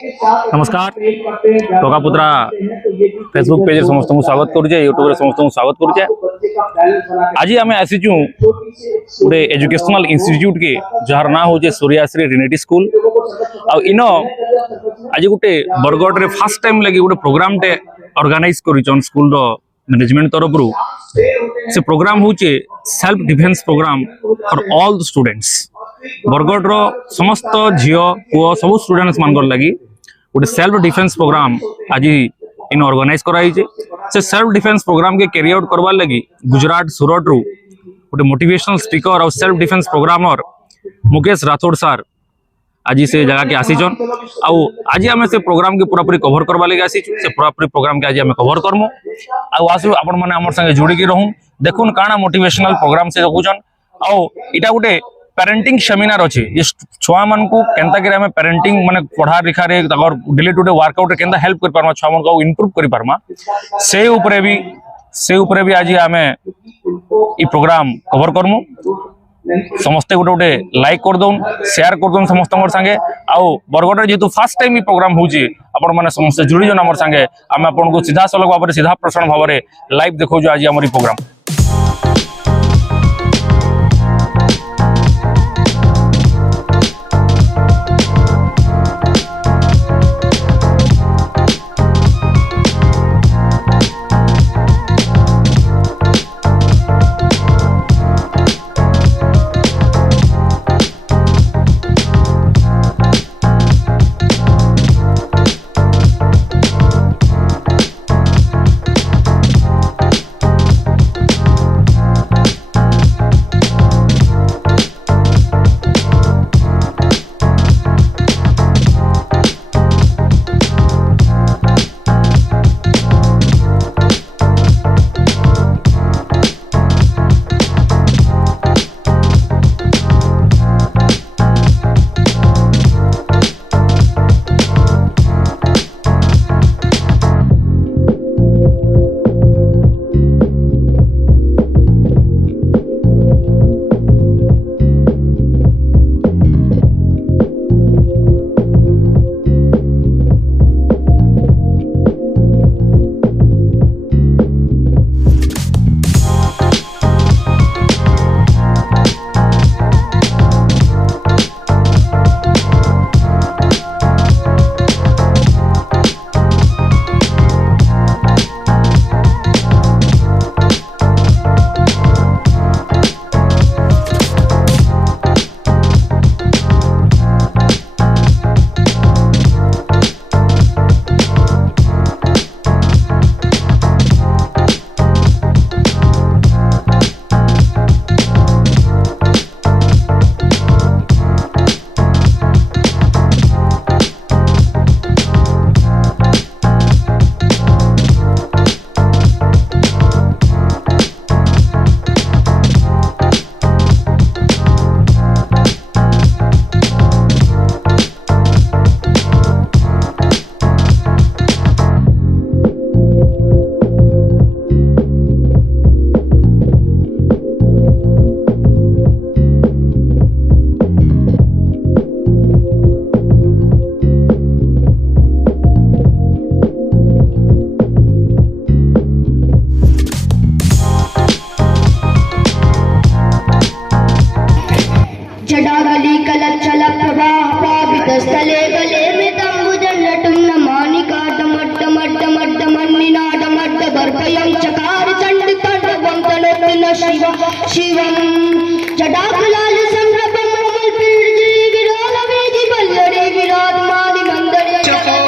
नमस्कार टोकापुत्रा Facebook page समस्त स्वागत करुचे यूट्यूब रे समस्त स्वागत करुचे। आज आम आसीचु गोटे एजुकेशनल इंस्टीट्यूट के जार ना हो सूर्याश्री ट्रिनिटी स्कूल आ इन आज गोटे बरगढ़ रे फर्स्ट टाइम लगी गोटे प्रोग्राम टे ऑर्गेनाइज करिचन स्कूल रो मैनेजमेंट तरफ रु से प्रोग्राम होचे self defence programme for all the students. Bargarh रो समस्त झियो पुओ सब स्टूडेंट्स मान लगी गोटे सेल्फ डिफेंस प्रोग्राम आज इन ऑर्गेनाइज कराई से सेल्फ डिफेंस प्रोग्राम के कैरी आउट करवार लगी गुजरात सूरत रु गोटे मोटिवेशनल स्पीकर और self defence programmer Mukesh Rathore sir आज से जगह के आसीचन। आज आम से प्रोग्राम के पूरापूरी कवर करवा लगे आसीचु से पूरापूरी प्रोग्राम के आज आम कवर करमु आसु आपण माने हमर संगे जोड़ी के रहूं देखुन काना मोटिवेशनल प्रोग्राम से देखुचन इटा गोटे पेरेंटिंग सेमिनार अच्छे ये छुआ मान को केनता करे हमें पेरेंटिंग माने पढ़ा लिखा रे तकर डेली टू डे वर्कआउट रे केनता हेल्प कर पारमा छुआ मान को इंप्रूव कर पारमा से ऊपर भी आज हमें ई प्रोग्राम कवर करमु। समस्ते गोटे गोटे लाइक कर दउन शेयर कर दउन समस्त संगे बरगढ़ रे जेतु फर्स्ट टाइम ई प्रोग्राम होची आपण माने समस्त जुड़ी जन हमर संगे हम आपन को सीधा सलग भाव सीधा प्रसारण भाव लाइव देखौ जो आज हमर ई प्रोग्राम।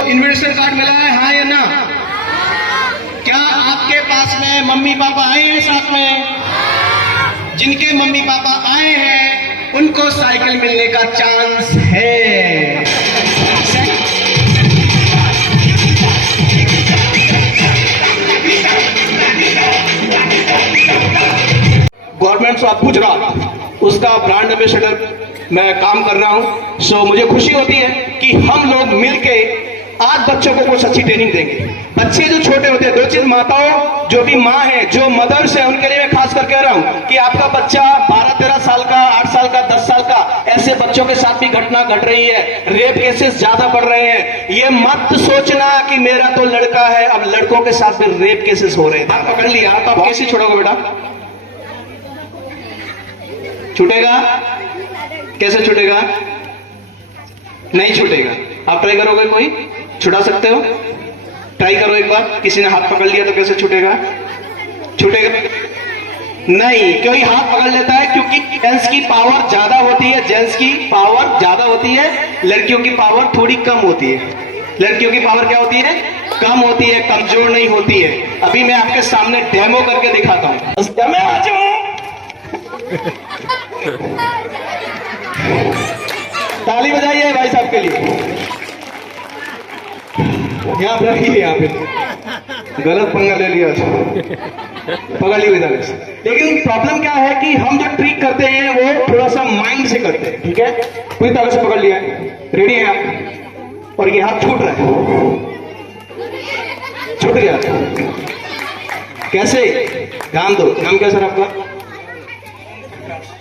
इन्विटेशन कार्ड मिला है हाँ या ना? क्या आपके पास में मम्मी पापा आए हैं साथ में? जिनके मम्मी पापा आए हैं उनको साइकिल मिलने का चांस है। गवर्नमेंट ऑफ गुजरात उसका ब्रांड एम्बेसडर मैं काम कर रहा हूं। सो मुझे खुशी होती है कि हम लोग मिलके आज बच्चों को कुछ अच्छी ट्रेनिंग देंगे। बच्चे जो छोटे होते हैं, दो चीज माताओं जो भी माँ है, जो मदर्स है, उनके लिए मैं खास कर कह रहा हूं कि आपका बच्चा 12-13 साल का, 8 साल का, 10 साल का ऐसे ऐसे बच्चों के साथ भी घटना घट रही है, रेप केसेस ज्यादा बढ़ रहे हैं। ये मत सोचना कि मेरा तो लड़का है, अब लड़कों के साथ भी रेप केसेस हो रहे हैं। आप पकड़ लिया तो आप कैसे छोड़ोगे बेटा? छूटेगा? कैसे छूटेगा? नहीं छूटेगा। आप ट्राई करोगे? कोई छुड़ा सकते हो? ट्राई करो एक बार। किसी ने हाथ पकड़ लिया तो कैसे छूटेगा? छूटेगा नहीं। क्योंकि हाथ पकड़ लेता है, क्योंकि जेंट्स की पावर ज्यादा होती है, जेंट्स की पावर ज्यादा होती है, लड़कियों की पावर थोड़ी कम होती है। लड़कियों की पावर क्या होती है? कम होती है, कमजोर नहीं होती है। अभी मैं आपके सामने डेमो करके दिखाता हूं। मैं आ जाऊं, ताली बजाइए भाई साहब के लिए। यहाँ पे रखिए, यहाँ पे गलत पंगा ले लिया, पकड़ ली इधर से। लेकिन प्रॉब्लम क्या है कि हम जो ट्रिक करते हैं वो थोड़ा सा माइंड से करते हैं, ठीक है? पूरी तरह से पकड़ लिया है, रेडी है आप? और ये हाथ छूट रहा है, छूट गया। कैसे? ध्यान दो। नाम क्या सर आपका?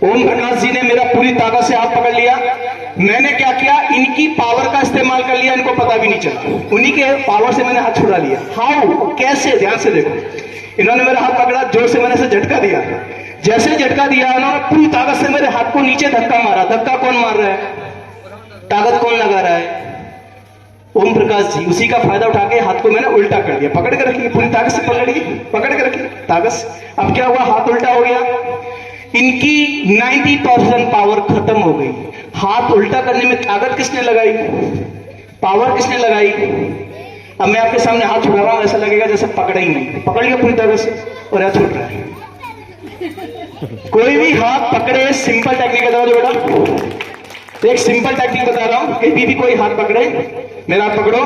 ओम प्रकाश जी ने मेरा पूरी ताकत से हाथ पकड़ लिया। मैंने क्या किया? इनकी पावर का इस्तेमाल कर लिया, इनको पता भी नहीं चला। उन्हीं के पावर से मैंने हाथ छुड़ा लिया। हाउ? कैसे? ध्यान से देखो। इन्होंने मेरा हाथ पकड़ा, जोर से मैंने ऐसे झटका दिया। जैसे झटका दिया, उन्होंने पूरी ताकत से मेरे हाथ को नीचे धक्का मारा। धक्का कौन मार रहा है? ताकत कौन लगा रहा है? ओम प्रकाश जी। उसी का फायदा उठा के हाथ को मैंने उल्टा कर दिया। पकड़ के रखिए, पूरी ताकत से पकड़िए, पकड़ के रखिए ताकत से। अब क्या हुआ? हाथ उल्टा हो गया। इनकी 90% पावर खत्म हो गई। हाथ उल्टा करने में ताकत किसने लगाई? पावर किसने लगाई? अब मैं आपके सामने हाथ छुड़ा रहा हूं, ऐसा लगेगा जैसे पकड़ा ही नहीं। पकड़ लिया पूरी ताकत से और हाथ छूट रहा है। कोई भी हाथ पकड़े, सिंपल टेक्निक बता दो बेटा। एक सिंपल टेक्निक बता रहा हूं। कभी भी कोई हाथ पकड़े, मेरा हाथ पकड़ो,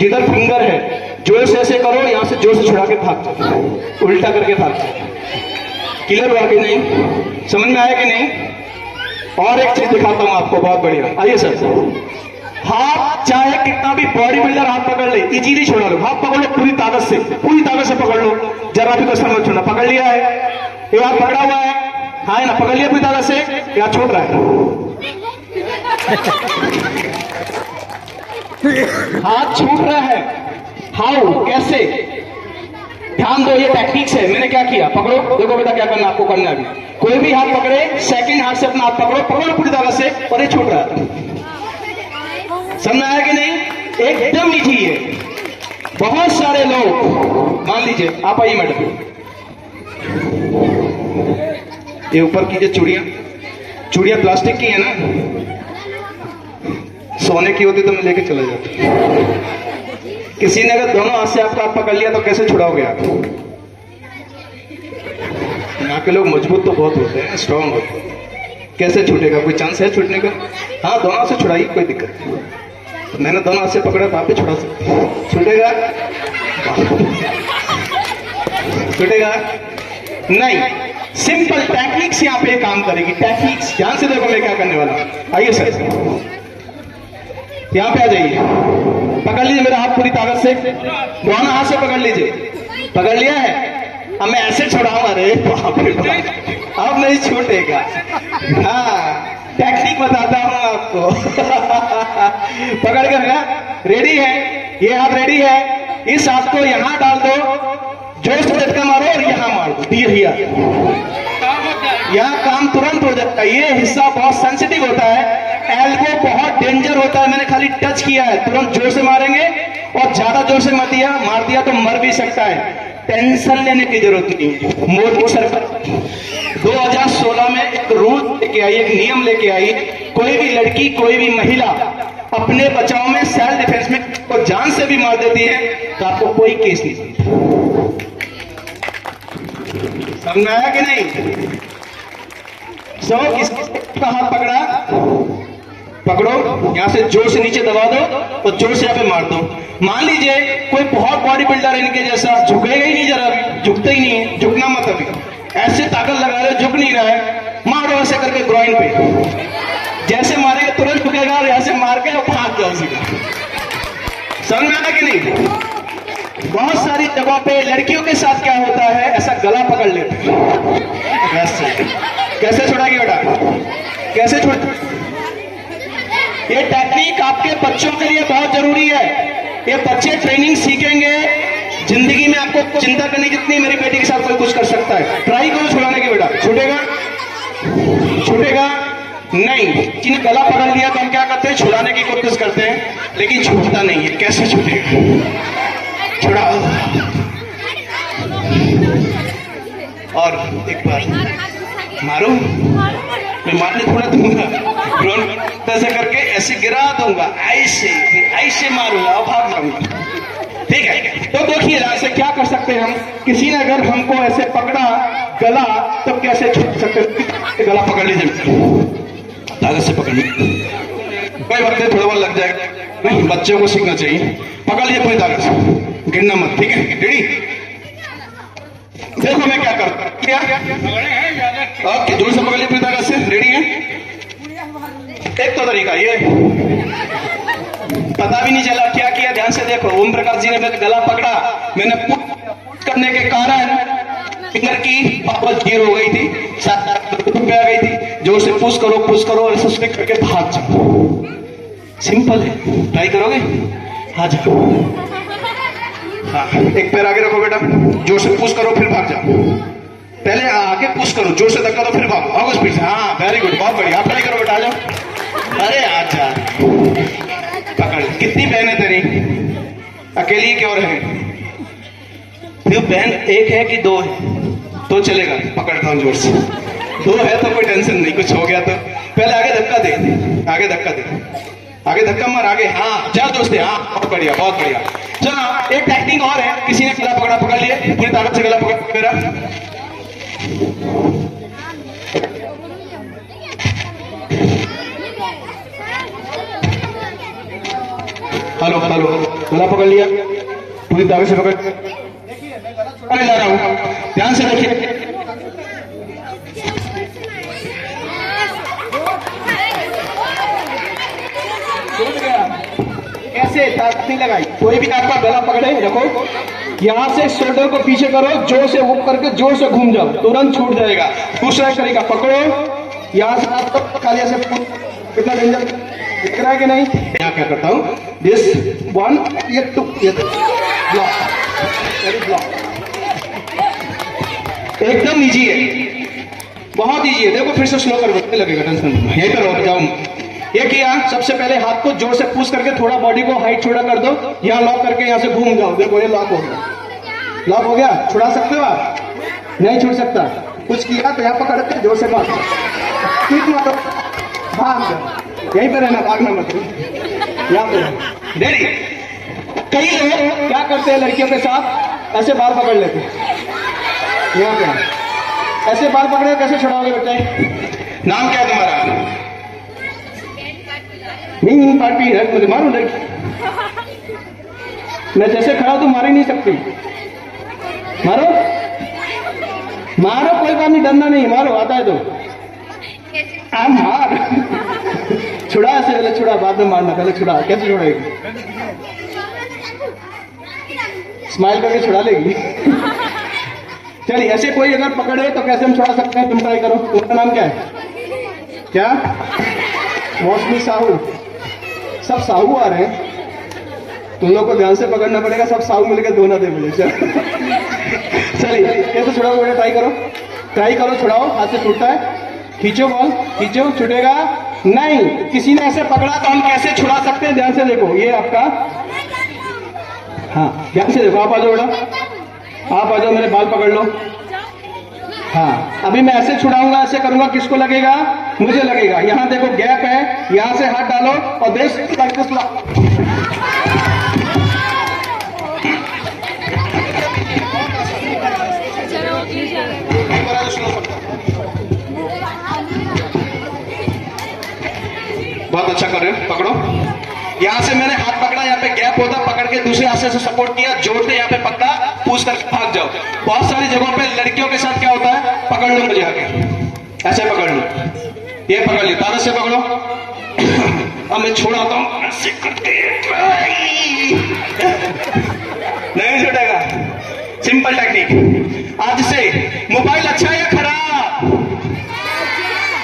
जिधर फिंगर है जोर से ऐसे करो, यहां से जोर से छुड़ा के भाग जाओ, उल्टा करके भाग जाओ। क्लियर हुआ कि नहीं? समझ में आया कि नहीं? और एक चीज दिखाता हूं आपको, बहुत बढ़िया। आइए सर। हाथ चाहे कितना भी बॉडी बिल्डर हाथ पकड़ ले, इजीली छोड़ा लो। हाथ पकड़ लो पूरी ताकत से, पूरी ताकत से पकड़ लो, जरा भी कष्ट मत छोड़ना। पकड़ लिया है, ये हाथ पकड़ा हुआ है, हाँ ना? पकड़ लिया पूरी ताकत से, या छोड़ रहा है? हाथ छूट रहा है। हाउ? कैसे? ध्यान दो, ये टेक्निक्स है। मैंने क्या किया? पकड़ो, देखो बेटा क्या करना आपको करना है। कोई भी हाथ पकड़े, सेकंड हाथ से अपना हाथ पकड़ो, पकड़ो पूरी ताकत से, और ये छूट रहा है। समझ आया कि नहीं? एकदम इजी है। बहुत सारे लोग, मान लीजिए आप आइए मैडम, ये ऊपर कीजिए। चूड़ियां, चूड़ियां प्लास्टिक की है ना, सोने की होती तो मैं लेके चला जाता। किसी ने अगर दोनों हाथ से आपका हाथ पकड़ लिया तो कैसे छुड़ाओगे आप? यहाँ के लोग मजबूत तो बहुत होते हैं, स्ट्रांग होते हैं। कैसे छूटेगा? कोई चांस है छूटने का? हाँ, दोनों हाथ से छुड़ाइए, कोई दिक्कत नहीं। मैंने दोनों हाथ से पकड़ा तो आप भी छुड़ा सकते। छूटेगा? छूटेगा नहीं। सिंपल टेक्निक्स यहाँ पे काम करेगी। टेक्निक्स ध्यान से देखो, मैं क्या करने वाला हूं। आइए सर, यहाँ पे आ जाइए। पकड़ लीजिए मेरा हाथ पूरी ताकत से, दोनों हाथ से पकड़ लीजिए। पकड़ लिया है? अब मैं ऐसे छुड़ाऊंगा, अरे बाप रे बाप, अब नहीं छूटेगा। हाँ, टेक्निक बताता हूं आपको। पकड़ कर ना, रेडी है? ये हाथ रेडी है? इस हाथ को यहां डाल दो, जोर से झटका मारो और यहां मार दो, यहाँ काम तुरंत हो जाता है। ये हिस्सा बहुत सेंसिटिव होता है, एल्बो बहुत डेंजर होता है। मैंने खाली टच किया है, तुरंत जोर से मारेंगे, और ज्यादा जोर से मत दिया, मार दिया तो मर भी सकता है। टेंशन लेने की जरूरत नहीं। मोदी सरकार 2016 में एक रूल लेके आई, एक नियम लेके आई, कोई भी लड़की, कोई भी महिला अपने बचाव में, सेल्फ डिफेंस में और जान से भी मार देती है तो आपको कोई केस नहीं। समझ आया कि नहीं? किसका हाथ पकड़ा? पकड़ो, यहां से जोर से नीचे दबा दो और जोर से यहाँ पे मार दो। मान लीजिए कोई बहुत बॉडी बिल्डर है इनके जैसा, झुकेगा ही नहीं, जरा भी झुकता ही नहीं है। झुकना मत, अभी ऐसे ताकत लगा रहे, झुक नहीं रहा है, मारो ऐसे करके ग्रोइन पे। जैसे मारेगा तुरंत झुकेगा, और ऐसे मार के भाग जाओ सीधा। समझ में आया कि नहीं? बहुत सारी जगहों पे लड़कियों के साथ क्या होता है, ऐसा गला पकड़ लेते हैं। कैसे छुड़ाएगी बेटा? कैसे छुड़? ये टेक्निक आपके बच्चों के लिए बहुत जरूरी है। ये बच्चे ट्रेनिंग सीखेंगे, जिंदगी में आपको चिंता करने जितनी मेरी बेटी के साथ कोई कुछ कर सकता है। ट्राई करो छुड़ाने की बेटा, छूटेगा? छूटेगा नहीं। किसी ने गला पकड़ लिया तो हम क्या करते हैं, छुड़ाने की कोशिश करते हैं, लेकिन छूटता नहीं है। कैसे छूटेगा? छुड़ाओ। और एक बार मारो, मैं मारने थोड़ा दूंगा, ऐसे करके ऐसे गिरा दूंगा, ऐसे ऐसे मारूंगा और भाग जाऊंगा। ठीक है, तो देखिए ऐसे क्या कर सकते हैं हम। किसी ने अगर हमको ऐसे पकड़ा गला तो कैसे छूट सकते हैं? गला पकड़ लीजिए, ताकत से पकड़ लीजिए, कोई बात नहीं, थोड़ा बहुत लग जाएगा, नहीं बच्चों को सीखना चाहिए। पकड़ लीजिए पूरी ताकत से, गिरना मत, ठीक है? रेडी? देखो मैं क्या करता हूं, क्या ओके, जोर से पकड़ लीजिए पूरी ताकत से। रेडी है? एक तो तरीका ये, पता भी नहीं चला क्या किया, ध्यान से देखो। ओम प्रकाश जी ने मेरा गला पकड़ा, मैंने पुश करने के कारण फिंगर की पावर 0 हो गई थी, 7 रुपए आ गई थी। जोर से पुश करो और सस्पेक्ट करके भाग जाओ। सिंपल है, ट्राई करोगे? आ जाओ। हाँ, एक पैर आगे रखो बेटा, जोर से पुश करो फिर भाग जाओ। पहले आगे पुश करो, जोर से धक्का दो फिर भागो, आओ स्पीड से। हाँ वेरी गुड, बहुत बढ़िया, आप ट्राई करो बेटा, आ जाओ। अरे आजा, पकड़। कितनी बहन है तेरी? अकेली क्यों रहे? फिर बहन एक है कि 2 है? तो चलेगा, पकड़ता हूं जोर से। 2 है तो कोई टेंशन नहीं, कुछ हो गया तो। पहले आगे धक्का दे, आगे धक्का दे, आगे धक्का मार, आगे। हाँ जा दोस्ते, हाँ बहुत बढ़िया, बहुत बढ़िया। चलो एक टेक्निक और है, किसी ने गला पकड़ा, पकड़ लिए पूरी ताकत से, गला पकड़ मेरा। हेलो हेलो, गला पकड़ लिया पूरी ताकत से, पकड़। अरे जा रहा हूं, ध्यान से देखिए। कैसे? ताकत नहीं लगाई। कोई भी आपका गला पकड़े, रखो, यहां से शोल्डर को पीछे करो, जोर से ऊपर करके जोर से घूम जाओ, तुरंत छूट जाएगा। दूसरा तरीका, पकड़ो, यहां से आप खाली ऐसे, कितना डेंजर दिख रहा है कि नहीं? यहाँ क्या करता हूँ, दिस 1 ये 2 ये ब्लॉक, ब्लॉक एकदम इजी है, बहुत इजी है। देखो फिर से स्लो कर लगेगा, टेंशन यहीं पर रुक जाओ। ये किया, सबसे पहले हाथ को जोर से पुश करके थोड़ा बॉडी को हाइट छोड़ा कर दो, यहाँ लॉक करके यहाँ से घूम जाओ। देखो ये लॉक हो गया, लॉक हो गया। छुड़ा सकते हो आप? नहीं छुड़ सकता। कुछ किया तो यहाँ पकड़ के जोर से भाग, मारो, भाग जाओ, यहीं पर रहना, भागना मत, यहाँ पे। डेरी कई लोग क्या करते हैं लड़कियों के साथ, ऐसे बाल पकड़ लेते हैं, यहाँ पे ऐसे बाल पकड़े, कैसे छुड़ाओगे बेटे? नाम क्या है तुम्हारा? नहीं पार्टी है, मुझे मारो लड़की, मैं जैसे खड़ा तो मार ही नहीं सकती। मारो मारो, कोई बात नहीं, डरना नहीं, मारो, आता है तो मार। छुड़ा ऐसे, पहले छुड़ा, बाद में मारना, पहले छुड़ा। कैसे छुड़ाएगी? स्माइल करके छुड़ा लेगी। चलिए, ऐसे कोई अगर पकड़े तो कैसे हम छुड़ा सकते हैं? तुम ट्राई करो। तुम्हारा नाम क्या है? क्या? मौसमी साहू। सब साहू आ रहे हैं, तुम लोग को ध्यान से पकड़ना पड़ेगा, सब साहू मिलकर दो ना दे मुझे। चलिए कैसे छुड़ाओ बेटा? ट्राई करो, ट्राई करो, छुड़ाओ। हाथ से छूटता है, खींचो बॉल, खींचो, छूटेगा नहीं। किसी ने ऐसे पकड़ा तो हम कैसे छुड़ा सकते हैं? ध्यान से देखो, ये आपका, हाँ ध्यान से देखो। आप आ जाओ बेटा, आप आ जाओ, मेरे बाल पकड़ लो। हाँ, अभी मैं ऐसे छुड़ाऊंगा, ऐसे करूंगा, किसको लगेगा? मुझे लगेगा। यहाँ देखो गैप है, यहाँ से हाथ डालो और देश बहुत अच्छा कर रहे हो। पकड़ो, यहाँ से मैंने हाथ पकड़ा, यहाँ पे गैप होता, पकड़ के दूसरे हाथ से सपोर्ट किया, जोर से यहाँ पे पकड़ा, पुश करके भाग जाओ। बहुत सारी जगहों पे लड़कियों के साथ क्या होता है, पकड़ लो मुझे आके, ऐसे पकड़ लो, ये पकड़ लिया, ताकत से पकड़ो। अब मैं छोड़ाता हूँ, ऐसे करके नहीं छूटेगा। Simple technique. आज से मोबाइल अच्छा या खराब?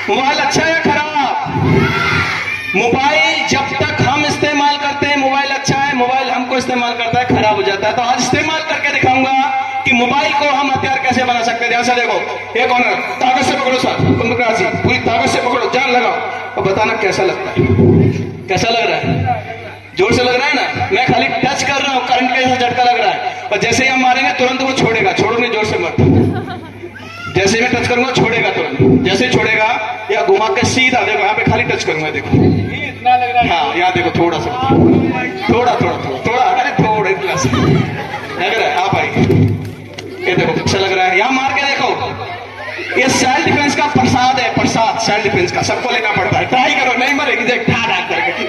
मोबाइल अच्छा या खराब? मोबाइल जब को इस्तेमाल करता है खराब हो जाता है। तो आज इस्तेमाल करके दिखाऊंगा कि मोबाइल को हम हथियार कैसे बना सकते हैं। ध्यान से देखो, एक ऑनर ताकत से पकड़ो सर, पूरी ताकत से पकड़ो, जान लगाओ और बताना कैसा लगता है। कैसा लग रहा है? जोर से लग रहा है ना? मैं खाली टच कर रहा हूँ, करंट का जैसा झटका लग रहा है, और जैसे ही हम मारेंगे तुरंत वो छोड़ेगा। छोड़ो नहीं, जोर से मत। जैसे मैं टच करूंगा छोड़ेगा तुरंत, जैसे छोड़ेगा या घुमा के सीधा देखो, यहाँ पे खाली टच करूंगा, देखो इतना लग रहा है। हाँ यहाँ देखो, थोड़ा सा, थोड़ा अरे थोड़ा इतना सा लग रहा है। हाँ भाई ये देखो अच्छा लग रहा है। यहाँ मार के देखो, ये सेल्फ डिफेंस का प्रसाद है, प्रसाद सेल्फ डिफेंस का सबको लेना पड़ता है। ट्राई करो, नहीं मरेगी, देख ठा करके,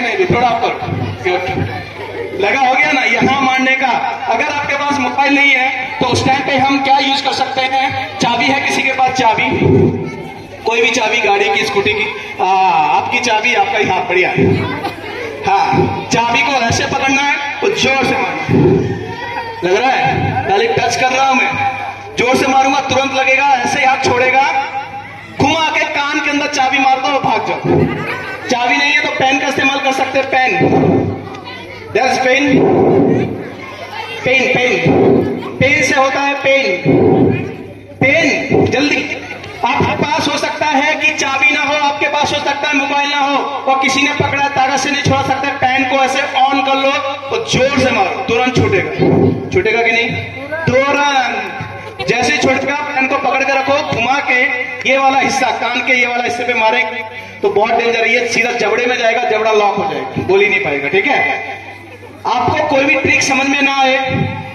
नहीं थोड़ा ऊपर लगा, हो गया ना। यहां मारने का। अगर आपके पास मोबाइल नहीं है तो उस टाइम पे हम क्या यूज कर सकते हैं? चाबी है किसी के पास? चाबी, कोई भी चाबी, गाड़ी की, स्कूटी की। आपकी चाबी, आपका ही हाथ, बढ़िया है। हाँ, चाबी को ऐसे पकड़ना है तो जोर से मारना। लग रहा है? खाली टच कर रहा हूं मैं, जोर से मारूंगा तुरंत लगेगा। ऐसे हाथ छोड़ेगा, घुमा के कान के अंदर चाबी मार दो, भाग जाओ। चाबी नहीं है तो पेन का इस्तेमाल कर सकते हैं। पेन, There's पेन से होता है पेन। जल्दी आपके पास हो सकता है कि चाबी ना हो, आपके पास हो सकता है मोबाइल ना हो, और किसी ने पकड़ा, ताकत से नहीं छोड़ सकते। पेन को ऐसे ऑन कर लो तो जोर से मारो, तुरंत छूटेगा कि नहीं? तुरंत जैसे ही छूटेगा, पेन को पकड़ के रखो, घुमा के ये वाला हिस्सा, कान के ये वाला हिस्से पे मारेंगे तो बहुत डेंजर है। ये सीधा जबड़े में जाएगा, जबड़ा लॉक हो जाएगा, बोल ही नहीं पाएगा। ठीक है? आपको कोई भी ट्रिक समझ में ना आए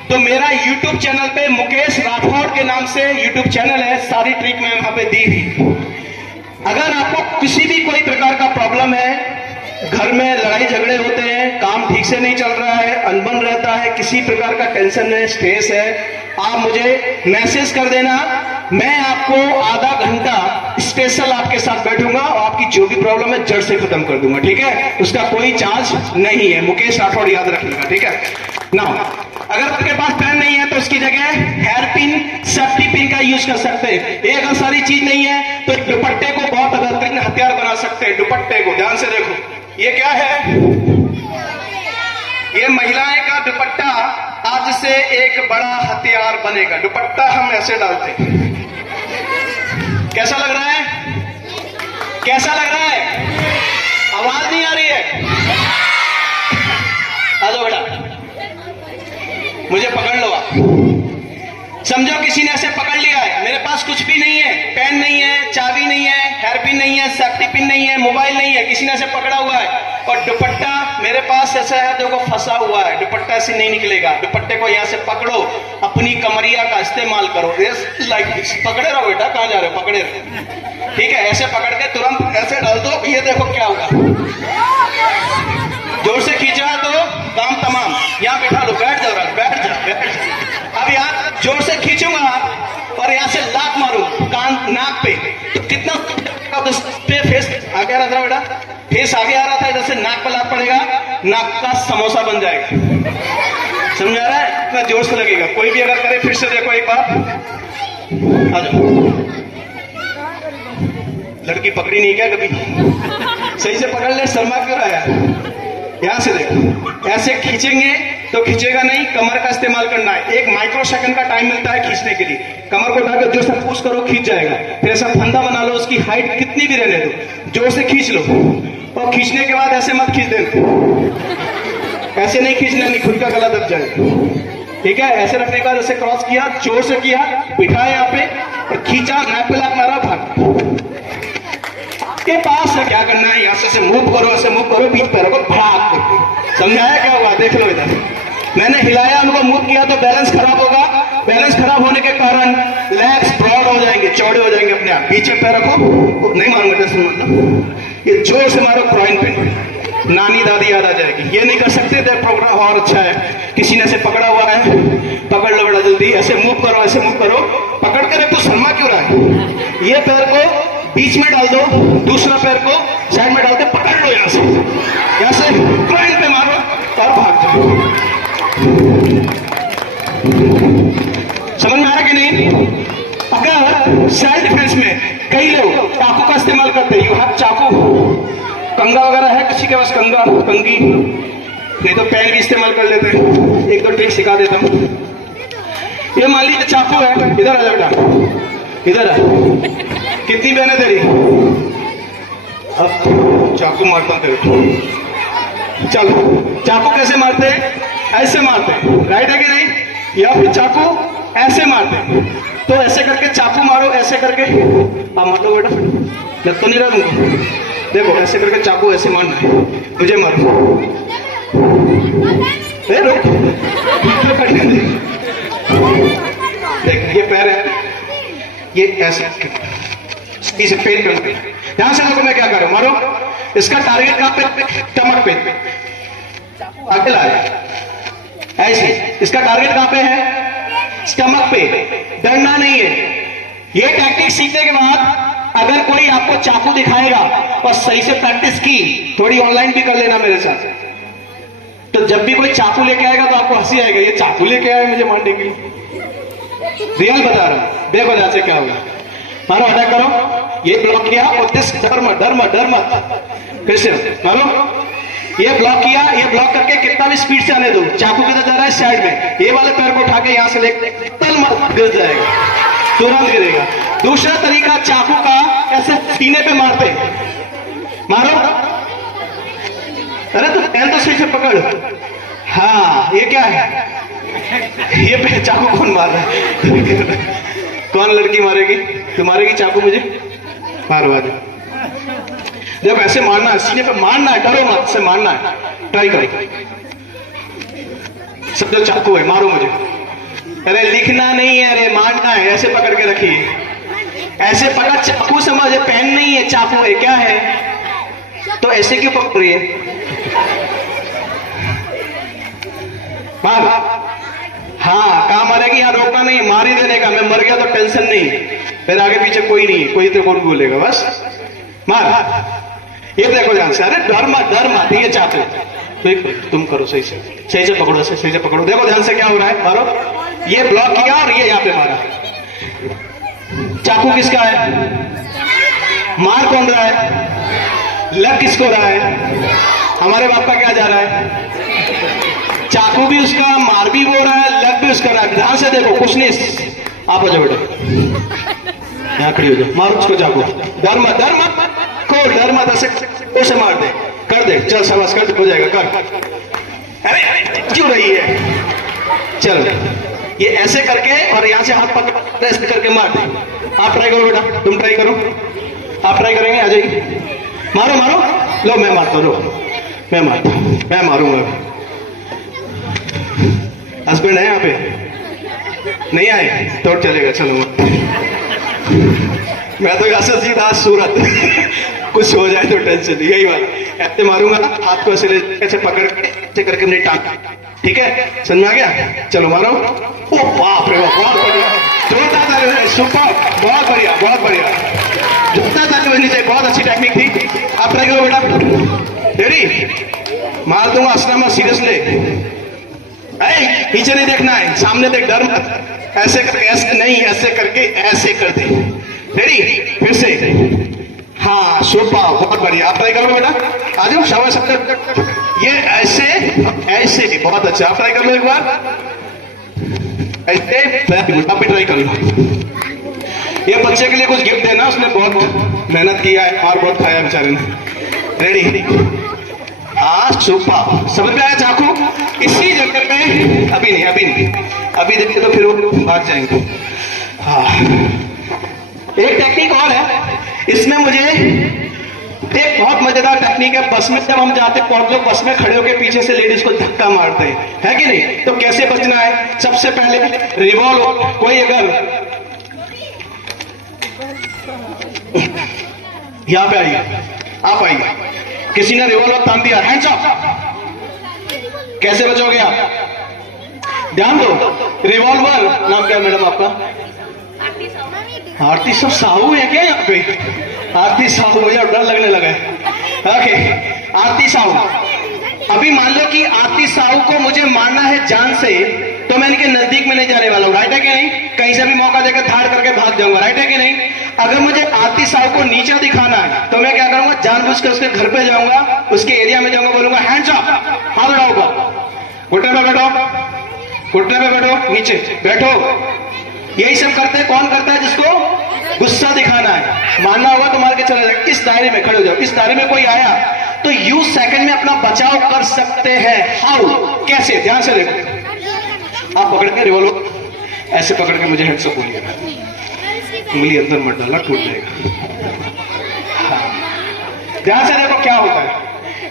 तो मेरा YouTube चैनल पे मुकेश राठौड़ के नाम से YouTube चैनल है, सारी ट्रिक मैं वहां पे दी थी। अगर आपको किसी भी कोई प्रकार का प्रॉब्लम है, घर में लड़ाई झगड़े होते हैं, काम ठीक से नहीं चल रहा है, अनबन रहता है, किसी प्रकार का टेंशन है, स्ट्रेस है, आप मुझे मैसेज कर देना। मैं आपको आधा घंटा स्पेशल आपके साथ बैठूंगा और आपकी जो भी प्रॉब्लम है जड़ से खत्म कर दूंगा। ठीक है? उसका कोई चार्ज नहीं है। मुकेश राठौड़ याद रखिएगा। ठीक है ना? अगर आपके पास पेन नहीं है तो उसकी जगह हेयर पिन, सेफ्टी पिन का यूज कर सकते हैं। ये अगर सारी चीज नहीं है तो दुपट्टे को बहुत बेहतरीन हथियार बना सकते हैं। दुपट्टे को ध्यान से देखो, ये क्या है? ये महिलाएं का दुपट्टा आज से एक बड़ा हथियार बनेगा। दुपट्टा हम ऐसे डालते हैं। कैसा लग रहा है? कैसा लग रहा है? आवाज नहीं आ रही है? आ जाओ बेटा, मुझे पकड़ लो आप। समझो किसी ने ऐसे पकड़ लिया है, मेरे पास कुछ भी नहीं है, पेन नहीं है, चाबी नहीं है, हेयर पिन नहीं है, सेफ्टी पिन नहीं है, मोबाइल नहीं है, किसी ने ऐसे पकड़ा हुआ है और दुपट्टा मेरे पास ऐसा है देखो फंसा हुआ है, दुपट्टा ऐसे नहीं निकलेगा। दुपट्टे को यहाँ से पकड़ो, अपनी कमरिया का इस्तेमाल करो, लाइक पकड़े रहो बेटा, कहाँ जा रहे हो? पकड़े रहो। ठीक है? ऐसे पकड़ के तुरंत ऐसे डाल दो, ये देखो क्या होगा। जोर से खींचा तो काम तमाम। यहाँ बैठा लो, बैठ जाओ, बैठ जाओ। अब यहाँ जोर से खींचूंगा और यहाँ से लात मारू कान नाक पे, तो कितना पे फेस आगे आ रहा था बेटा, फेस आगे आ रहा था, इधर से नाक पे लात पड़ेगा, नाक का समोसा बन जाएगा। समझ आ रहा है? इतना जोर से लगेगा। कोई भी अगर करे फिर से देखो एक बार, आ जाओ। लड़की पकड़ी नहीं क्या कभी? सही से पकड़ ले, शर्मा क्यों रहा है? यहां से देखो, ऐसे खींचेंगे तो खींचेगा नहीं, कमर का इस्तेमाल करना है। 1 माइक्रो सेकंड का टाइम मिलता है खींचने के लिए। कमर को उठाकर जो सब पुश करो खींच जाएगा। फिर ऐसा फंदा बना लो, उसकी हाइट कितनी भी रहने दो, जोर से खींच लो। और खींचने के बाद ऐसे मत खींच देना, ऐसे नहीं खींचना, नहीं खुद का गला दब जाएगा। ठीक है? ऐसे रखने के बाद ऐसे क्रॉस किया, जोर से किया, बिठाया यहाँ पे और खींचा, नाक पे लात मारा, भाग। के पास से क्या करना है? यहाँ से मूव करो, ऐसे मूव करो, बीच पैरों को भाग करके। समझाया क्या हुआ? देख लो इधर, मैंने हिलाया, उनको मूव किया तो बैलेंस खराब होगा। बैलेंस खराब होने के कारण लेग्स ब्रॉड हो जाएंगे, चौड़े हो जाएंगे अपने आप। बीच में पैर रखो, नहीं मारूंगा मतलब, ये जोर से मारो ग्रॉइन पे, नानी दादी याद आ जाएगी। ये नहीं कर सकते तो प्रोग्राम और अच्छा है। किसी ने ऐसे पकड़ा हुआ है, पकड़ लो बड़ा जल्दी, ऐसे मूव करो, ऐसे मूव करो, पकड़ कर तो शर्मा क्यों रहा है? ये पैर को बीच में डाल दो, दूसरा पैर को साइड में डाल के पकड़ लो, यहाँ से ग्राइंड पे मारो और भाग जाओ। समझ में आ रहा कि नहीं? अगर सेल्फ डिफेंस में कई लोग चाकू का इस्तेमाल करते हैं, यू हैव चाकू, कंगा वगैरह है किसी के पास? कंगा, कंगी, नहीं तो पेन भी इस्तेमाल कर लेते हैं। एक दो ट्रिक सिखा देता हूँ। ये मान लीजिए चाकू है, इधर आ बेटा, इधर आ। कितनी बहन है तेरी? अब चाकू मारता हूँ तेरे को। चलो, चाकू कैसे मारते हैं? ऐसे मारते हैं, राइट है कि नहीं? या फिर चाकू ऐसे मारते हैं। तो ऐसे करके चाकू मारो, ऐसे करके। हाँ मार दो बेटा, लग तो नहीं रहा तुमको? देखो ऐसे करके चाकू ऐसे मारना है, मुझे मारो। रुक, देख ये पैर है, ये ऐसे इसे पेन कर। ध्यान से देखो मैं क्या कर रहा हूं, मारो। इसका टारगेट कहां पे? स्टमक पे। अकेला है ऐसे, इसका टारगेट कहां पे है? स्टमक पे। डरना नहीं है। ये टेक्निक सीखने के बाद अगर कोई आपको चाकू दिखाएगा और सही से प्रैक्टिस की, थोड़ी ऑनलाइन भी कर लेना मेरे साथ, तो जब भी कोई चाकू लेके आएगा तो आपको हंसी आएगा, ये चाकू लेके आया मुझे मारने के लिए। रियल बता रहा हूं, देखो ध्यान से क्या होगा। मारो, अटैक करो। ये ब्लॉक किया और दिस डर मत। फिर से मारो। ये ब्लॉक किया, ये ब्लॉक करके कितना भी स्पीड से आने दो। चाकू किधर जा रहा है? साइड में। ये वाले पैर को उठा के यहां से लेकर तल मत, गिर जाएगा, तुरंत गिरेगा। दूसरा तरीका चाकू का, ऐसे सीने पे मारते। मारो। अरे तो पेन तो सही से पकड़। हाँ, ये क्या है? ये पे चाकू कौन मार रहा है? कौन लड़की मारेगी? तू मारेगी चाकू मुझे? मारो आज। देखो ऐसे मारना है, सीने पे मारना है, डरो मत, से मारना है। ट्राई करो। सब जो चाकू है, मारो मुझे। अरे लिखना नहीं है, अरे मारना है। ऐसे पकड़ के रखिए, ऐसे पकड़। चाकू समझे, पेन नहीं है, चाकू है। क्या है? तो ऐसे क्यों पकड़ रही है? मार। हाँ, कहां मारेगी? यहाँ रोकना नहीं, मार ही देने का। मैं मर गया तो टेंशन नहीं, फिर आगे पीछे कोई नहीं, कोई तो कौन बोलेगा, बस मार। ये देखो ध्यान से। अरे डर मत, ये चाकू तुम करो सही से पकड़ो, सही से पकड़ो। देखो ध्यान से क्या हो रहा है, मारो। ये ब्लॉक किया और ये यहाँ पे मारा। चाकू किसका है? मार कौन रहा है? लग किसको रहा है? हमारे बाप का क्या जा रहा है? चाकू भी उसका, मार भी वो रहा है, लग भी उसका रहा है। ध्यान से देखो, कुछ नहीं। आप हो जाओ बेटा, यहाँ खड़ी हो जाओ। मारो उसको चाकू। डर मत, डर मत। ऐसे मार दे, कर दे। चल शाबाश, कर, हो जाएगा, कर। अरे क्यों रही है? चल, ये ऐसे करके और यहां से हाथ पकड़, ऐसे करके मार दे। आप ट्राई करो बेटा, तुम ट्राई करो। आप ट्राई करेंगे? आ जाइए, मारो। लो मैं मारता हूँ, मैं मारूंगा। हस्बैंड है यहाँ पे? नहीं आए तो चलेगा, चलो। मैं तो यहाँ से सीधा सूरत। कुछ हो जाए तो टेंशन नहीं, यही बात। ऐसे मारूंगा, हाथ को ऐसे पकड़ के ऐसे करके मेरी टांग, ठीक है? समझ में आ गया? चलो मारो। ओ बाप रे बाप, बहुत बढ़िया, जोरदार ताली, सुपर, बहुत बढ़िया। जोरदार ताली बजनी चाहिए, बहुत अच्छी टेक्निक थी। आप ट्राई करो बेटा। रेडी? मार दूंगा, हंसना मत, सीरियसली। नीचे नहीं देखना है, सामने देख, डर मत। ऐसे करके, ऐसे नहीं, ऐसे करके ऐसे कर दे। रेडी? फिर से। हाँ सुपर, बहुत बढ़िया। आप ट्राई करो बेटा, आ जाओ, शाबाश। ये ऐसे बहुत अच्छा। आप ट्राई कर लो एक बार, ऐसे। आप भी ट्राई कर लो। ये बच्चे के लिए कुछ गिफ्ट देना, उसने बहुत मेहनत किया है और बहुत खाया बेचारे ने। रेडी? हाँ सुपर, समझ में आया? चाकू इसी जगह पे, अभी नहीं, अभी देखिए तो फिर वो भाग जाएंगे। हाँ, एक टेक्निक और है इसमें, मुझे एक बहुत मजेदार टेक्निक है। बस में जब हम जाते हैं, बहुत लोग बस में खड़े होकर पीछे से लेडीज को धक्का मारते हैं, है कि नहीं? तो कैसे बचना है? सबसे पहले रिवॉल्व, कोई अगर यहां पे आइए, आप आइए, किसी ने रिवॉल्वर तान दिया, हैंड्स अप। कैसे बचोगे आप? ध्यान दो। रिवॉल्वर, नाम क्या है मैडम आपका? आरती सब साहू है क्या यहाँ पे? आरती साहू, मुझे डर लगने लगा है। ओके, आरती साहू। अभी मान लो कि आरती साहू को मुझे मारना है जान से, तो मैं इनके नजदीक में नहीं जाने वाला हूँ, राइट है कि नहीं? कहीं से भी मौका देकर धाड़ करके भाग जाऊंगा, राइट है कि नहीं? अगर मुझे आती साहब को नीचा दिखाना है तो मैं क्या करूंगा, जानबूझ कर उसके घर पे जाऊंगा, उसके एरिया में जाऊंगा, बोलूंगा हैंड्स अप, हाथ उठाओ ऊपर, घुटने पे बैठो, घुटने पे बैठो, नीचे बैठो। यही सब करते हैं। कौन करता है? जिसको गुस्सा दिखाना है, मानना होगा तो मार के चला जाएगा। इस दायरे में खड़े हो जाओ। इस दायरे में कोई आया तो यू सेकंड में अपना बचाव कर सकते हैं। हाउ, कैसे? ध्यान से देखो। आप पकड़ के रिवॉल्वर ऐसे पकड़ के मुझे हेड्स अप बोलिएगा, उंगली अंदर मत डालना, टूट जाएगा। ध्यान से देखो क्या होता है।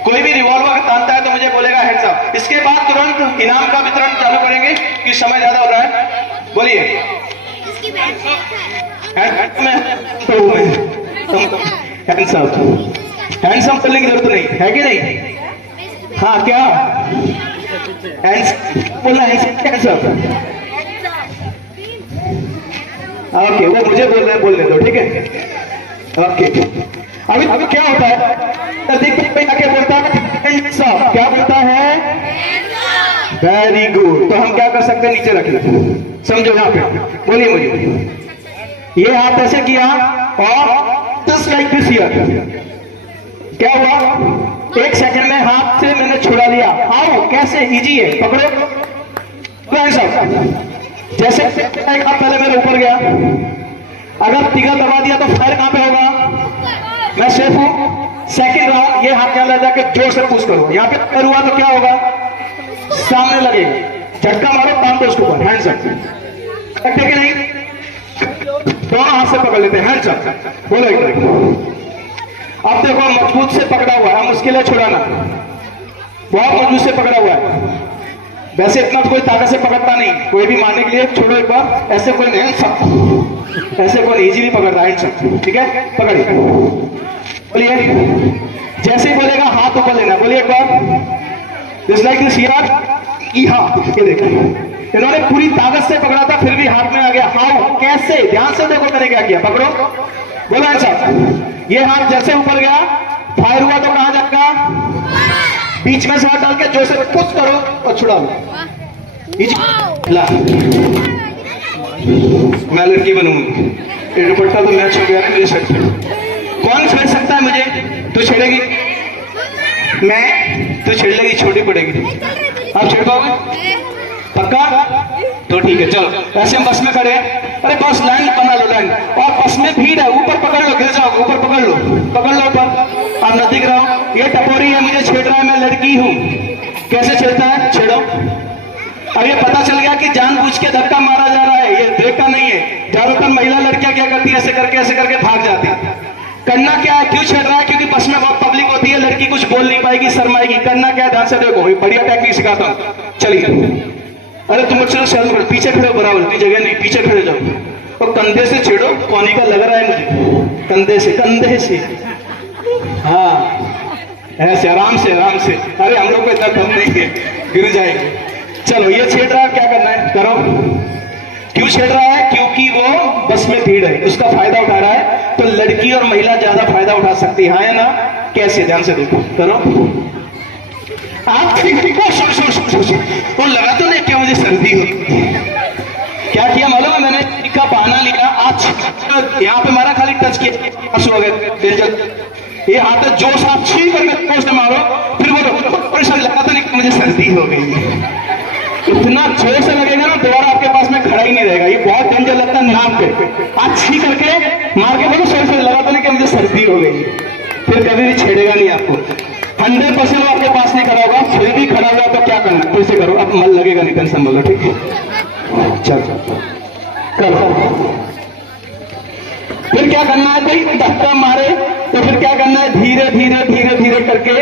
कोई भी रिवॉल्वर तानता है तो मुझे बोलेगा हेड्स अप। इसके बाद तुरंत इनाम का वितरण चालू करेंगे कि समय ज्यादा हो रहा है। बोलिए हैंडसम करने की जरूरत नहीं है कि नहीं? हाँ, क्या बोलना हैंडसम? ओके, वो मुझे बोल रहे हैं, बोलने दो, ठीक है? ओके, अभी क्या होता है? क्या बोलता है? क्या बोलता है? Very good. तो हम क्या कर सकते हैं? नीचे रख लेते, समझो यहाँ पे। बोलिए मुझे, ये हाथ ऐसे किया और जस्ट लाइक दिस हियर, क्या हुआ? एक सेकंड में हाथ से मैंने छुड़ा लिया। हाउ, कैसे? इजी है, पकड़ो जैसे एक हाथ पहले मेरे ऊपर गया, अगर तिगा दबा दिया तो फायर कहां पे होगा? मैं सेफ हूं। सेकंड राउंड, ये हाथ क्या लगा के जोर से पुश करो, यहाँ पे पैर हुआ तो क्या होगा? सामने लगेगा, झटका मारो, काम दो उसके ऊपर, हैंड्स अप। करेक्ट है कि नहीं? दोनों हाथ से पकड़ लेते हैं, हैंड्स अप। बोलो एक बार। अब देखो, मजबूत से पकड़ा हुआ है, मुश्किल है छुड़ाना, बहुत मजबूत से पकड़ा हुआ है। वैसे इतना कोई ताकत से पकड़ता नहीं, कोई भी मारने के लिए छोड़ो एक बार, ऐसे कोई नहीं, ऐसे कोई इजीली पकड़ता है। ठीक है, पकड़िए, बोलिए। जैसे ही बोलेगा हाथ ऊपर लेना, बोलिए एक बार, जस्ट लाइक दिस हियर। हाँ, ये देखिए, इन्होंने पूरी ताकत से पकड़ा था, फिर भी हाथ में आ गया। हाउ, कैसे? ध्यान से देखो मैंने क्या किया, पकड़ो, बोलो ऐसा। ये हाथ जैसे ऊपर गया, फायर हुआ तो कहां जाएगा? बीच में से हाथ डाल के जोर से पुश करो और छुड़ा लो। ला, मैं लड़की बनूंगी, ये दुपट्टा तो मैच हो गया है मेरे शर्ट पे। कौन छेड़ सकता है मुझे? तू छेड़ेगी? मैं? तू छेड़ लेगी, छोटी पड़ेगी। आप छेड़ पाओगे? पक्का? तो ठीक है, चलो। ऐसे हम बस में खड़े हैं, अरे बस लाइन बना लो, लाइन। और बस में भीड़ है, ऊपर पकड़ लो, गिर जाओ, ऊपर पकड़ लो, पकड़ लो ऊपर। आप न दिख रहा हूं, ये टपोरी है, मुझे छेड़ रहा है, मैं लड़की हूं। कैसे छेड़ता है? छेड़ो। अब ये पता चल गया कि जानबूझ के धक्का मारा जा रहा है, ये देखा नहीं है। ज्यादातर महिला लड़कियां क्या करती है? ऐसे करके भाग जाती है। करना क्या है? क्यों छेड़ रहा है? क्योंकि बस में बहुत पब्लिक होती है, लड़की कुछ बोल नहीं पाएगी, शर्माएगी। करना क्या है? ध्यान से देखो, बढ़िया टेक्निक सिखाता हूं, चलिए। अरे तुम चलो शर्म, पीछे खड़े हो, बराबर की जगह नहीं, पीछे खड़े जाओ और कंधे से छेड़ो। कोनी का लग रहा है मुझे, कंधे से। हाँ, ऐसे आराम से। अरे हम लोग को इतना दम नहीं है, गिर जाएंगे। चलो, ये छेड़ रहा है, क्या करना है? करो। क्यों छेड़ रहा है? क्योंकि वो बस में भीड़ है, उसका फायदा उठा रहा है। तो लड़की और महिला ज्यादा फायदा उठा सकती है, हाँ या ना? कैसे? ध्यान से देखो, करो। आप ठीक हो? वो लगा तो नहीं क्या मुझे सर्दी हो? क्या किया मालूम है? मैंने टीका बहाना लिया, आज यहाँ पे मारा, खाली टच किया, आंसू हो गए। ये हाथ जोश आप छीन करके से मारो, फिर वो परेशान लगा तो नहीं कि मुझे सर्दी हो गई। इतना जोर से लगेगा ना, दोबारा आपके पास में खड़ा ही नहीं रहेगा। ये बहुत डेंजर लगता है नाम पे। आज छी करके मार के बोलो, सर लगा तो नहीं कि मुझे सर्दी हो गई, फिर कभी भी छेड़ेगा नहीं आपको। 100% आपके पास नहीं खड़ा होगा, फिर भी खड़ा हुआ तो क्या करना? फिर से करो, अब मन लगेगा नहीं, टेंशन बोलो, ठीक है? चलो करो। फिर क्या करना है? भाई धक्का मारे तो फिर क्या करना है? धीरे करके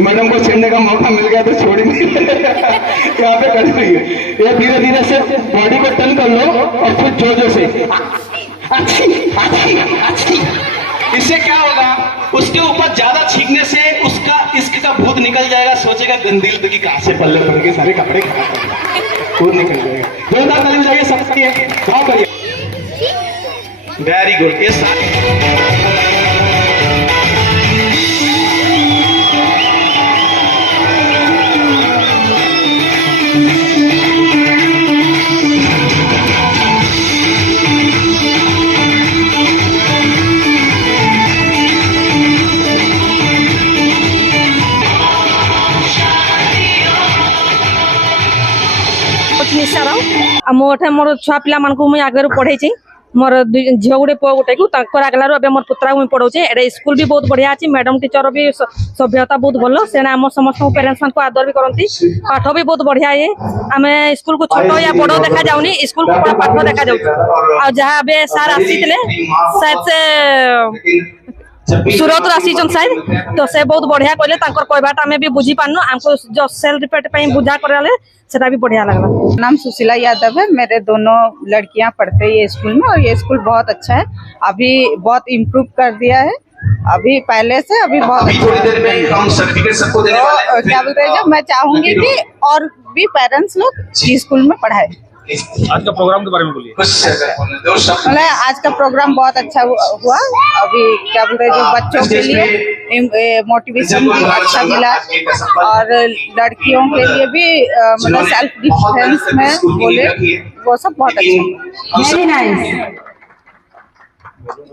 मैडम को छेड़ने का मौका मिल गया तो छोड़ नहीं यहाँ पे खड़ी हुई है। ये धीरे से बॉडी को टर्न कर लो और फिर जोर से अच्छी। इससे क्या होगा? उसके ऊपर ज्यादा छींकने से उसका इश्क का भूत निकल जाएगा, सोचेगा गंदी लड़की कहां से पल्ले पड़ के सारे कपड़े भूत निकल जाएगा। जोरदार ताली बजाइए सबके लिए, बहुत बढ़िया, वेरी गुड। ये निशा राव मोठे मोर छुआ पिला मानकु मुई आगे पढ़े छी मोर झियो गुटे पुआ गुटे को ताकर आगलारो एबे मोर पुत्रा को पढ़ाऊचे एडे स्कूल भी बहुत बढ़िया अछि मैडम टीचर भी सभ्यता बहुत भलो सेना हम समस्त पेरेंट्स मान को आदर भी करंती पाठ भी बहुत बढ़िया है आमे स्कूल को छोटो या बड़ो देखा जाउनी स्कूल को पूरा पाठ देखा जाउ आ जहां बे सर आसीतले शायद से सूरत आसीचन शायद तो से बहुत बढ़िया कहले ताकर कहबाटा हमें भी बुझी पारनु हमको जो सेल रिपेट पे बुझा करले सेटा भी बढ़िया लगला। नाम सुशीला यादव है। मेरे दोनों लड़कियां पढ़ते हैं ये स्कूल में और ये स्कूल बहुत अच्छा है। अभी बहुत इम्प्रूव कर दिया है अभी पहले से अभी बहुत थोड़ी देर में हम सर्टिफिकेट सबको देने वाले हैं। क्या बोलते हैं जो मैं चाहूंगी कि और भी पेरेंट्स लोग इस स्कूल में पढ़ाए। आज का प्रोग्राम के बारे में बोलिए। मतलब आज का प्रोग्राम बहुत अच्छा हुआ। अभी क्या बोलते हैं जो बच्चों के लिए मोटिवेशन भी अच्छा मिला और लड़कियों के लिए भी मतलब सेल्फ डिफेंस में बोले वो सब बहुत अच्छा। Very nice.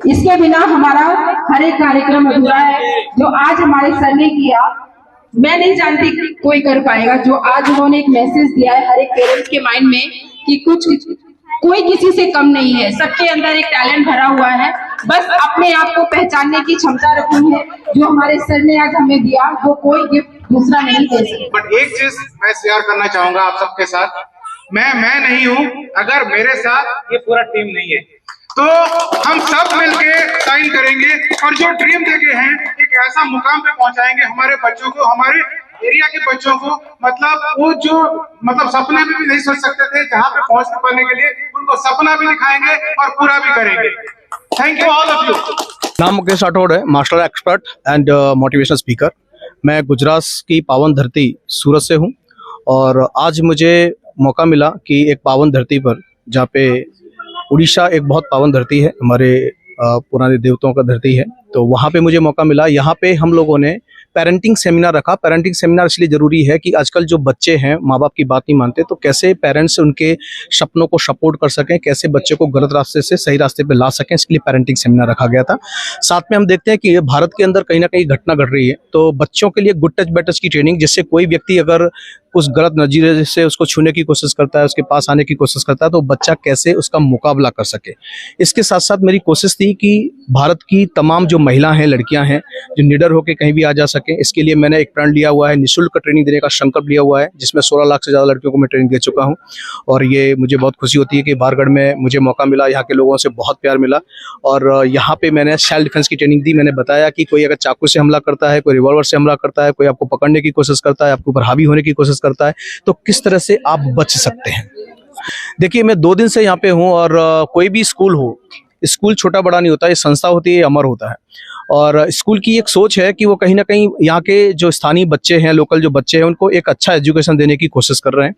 इसके बिना हमारा हर एक कार्यक्रम अधूरा है। जो आज हमारे सर ने किया मैं नहीं जानती कोई कर पाएगा। जो आज उन्होंने एक मैसेज दिया है हर एक पेरेंट्स के माइंड में कि कोई किसी से कम नहीं है, सबके अंदर एक टैलेंट भरा हुआ है, बस अपने आप को पहचानने की क्षमता रखनी है। जो हमारे सर ने आज हमें दिया वो कोई गिफ्ट दूसरा नहीं दे सकता। बट एक चीज मैं शेयर करना चाहूंगा आप सबके साथ, मैं नहीं हूं अगर मेरे साथ ये पूरा टीम नहीं है तो हम सब मिलके साइन करेंगे और जो ड्रीम देखे हैं एक ऐसा मुकाम पे पहुंचाएंगे हमारे बच्चों को, हमारे एरिया के बच्चों को। मतलब वो जो मतलब सपने में भी नहीं सोच सकते थे जहां पे पहुंच पाने के लिए उनको सपना भी दिखाएंगे और पूरा भी करेंगे। Thank you all of you. नाम मुकेश राठौड़ है, martial art expert and motivational speaker. मैं गुजरात की पावन धरती सूरत से हूं और आज मुझे मौका मिला कि एक पावन धरती पर, जहाँ पे उड़ीसा एक बहुत पावन धरती है, हमारे पुराने देवताओं का धरती है, तो वहाँ पे मुझे मौका मिला। यहाँ पे हम लोगों ने पेरेंटिंग सेमिनार रखा। पेरेंटिंग सेमिनार इसलिए जरूरी है कि आजकल जो बच्चे हैं माँ बाप की बात नहीं मानते, तो कैसे पेरेंट्स उनके सपनों को सपोर्ट कर सकें, कैसे बच्चे को गलत रास्ते से सही रास्ते पे ला सकें, इसके लिए पेरेंटिंग सेमिनार रखा गया था। साथ में हम देखते हैं कि भारत के अंदर कहीं ना कहीं घटना घट रही है, तो बच्चों के लिए गुड टच बैड टच की ट्रेनिंग, जिससे कोई व्यक्ति अगर उस गलत नजरिए से उसको छूने की कोशिश करता है, उसके पास आने की कोशिश करता है, तो बच्चा कैसे उसका मुकाबला कर सके। इसके साथ साथ मेरी कोशिश थी कि भारत की तमाम जो महिला हैं, लड़कियां हैं, जो निडर होकर कहीं भी आ जा सके, इसके लिए मैंने एक प्रण लिया हुआ है, निःशुल्क ट्रेनिंग देने का संकल्प लिया हुआ है, जिसमें 16 लाख से ज़्यादा लड़कियों को मैं ट्रेनिंग दे चुका हूं। और ये मुझे बहुत खुशी होती है कि बारगढ़ में मुझे मौका मिला, यहाँ के लोगों से बहुत प्यार मिला और यहाँ पे मैंने सेल्फ डिफेंस की ट्रेनिंग दी। मैंने बताया कि कोई अगर चाकू से हमला करता है, कोई रिवॉल्वर से हमला करता है, कोई आपको पकड़ने की कोशिश करता है, आपके ऊपर हावी होने की कोशिश करता है, तो किस तरह से आप बच सकते हैं। देखिए, मैं 2 दिन से यहाँ पे हूँ और कोई भी स्कूल हो, स्कूल छोटा बड़ा नहीं होता, ये संस्था होती है, ये अमर होता है। और स्कूल की एक सोच है कि वो कहीं ना कहीं यहाँ के जो स्थानीय बच्चे हैं, लोकल जो बच्चे हैं, उनको एक अच्छा एजुकेशन देने की कोशिश कर रहे हैं।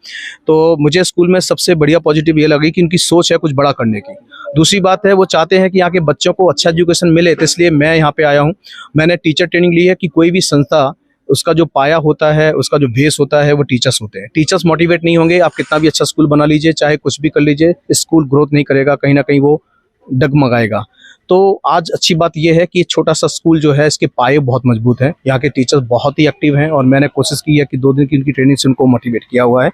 तो मुझे स्कूल में सबसे बढ़िया पॉजिटिव ये लगी कि उनकी सोच है कुछ बड़ा करने की। दूसरी बात है, वो चाहते हैं कि यहाँ के बच्चों को अच्छा एजुकेशन मिले, तो इसलिए मैं यहाँ पे आया हूँ। मैंने टीचर ट्रेनिंग ली है कि कोई भी संस्था, उसका जो पाया होता है, उसका जो बेस होता है, वो टीचर्स होते हैं। टीचर्स मोटिवेट नहीं होंगे, आप कितना भी अच्छा स्कूल बना लीजिए, चाहे कुछ भी कर लीजिए, स्कूल ग्रोथ नहीं करेगा, कहीं ना कहीं वो डगमगाएगा। तो आज अच्छी बात यह है कि छोटा सा स्कूल जो है, इसके पाए बहुत मजबूत हैं, यहाँ के टीचर्स बहुत ही एक्टिव हैं और मैंने कोशिश की है कि 2 दिन की उनकी ट्रेनिंग से उनको मोटिवेट किया हुआ है।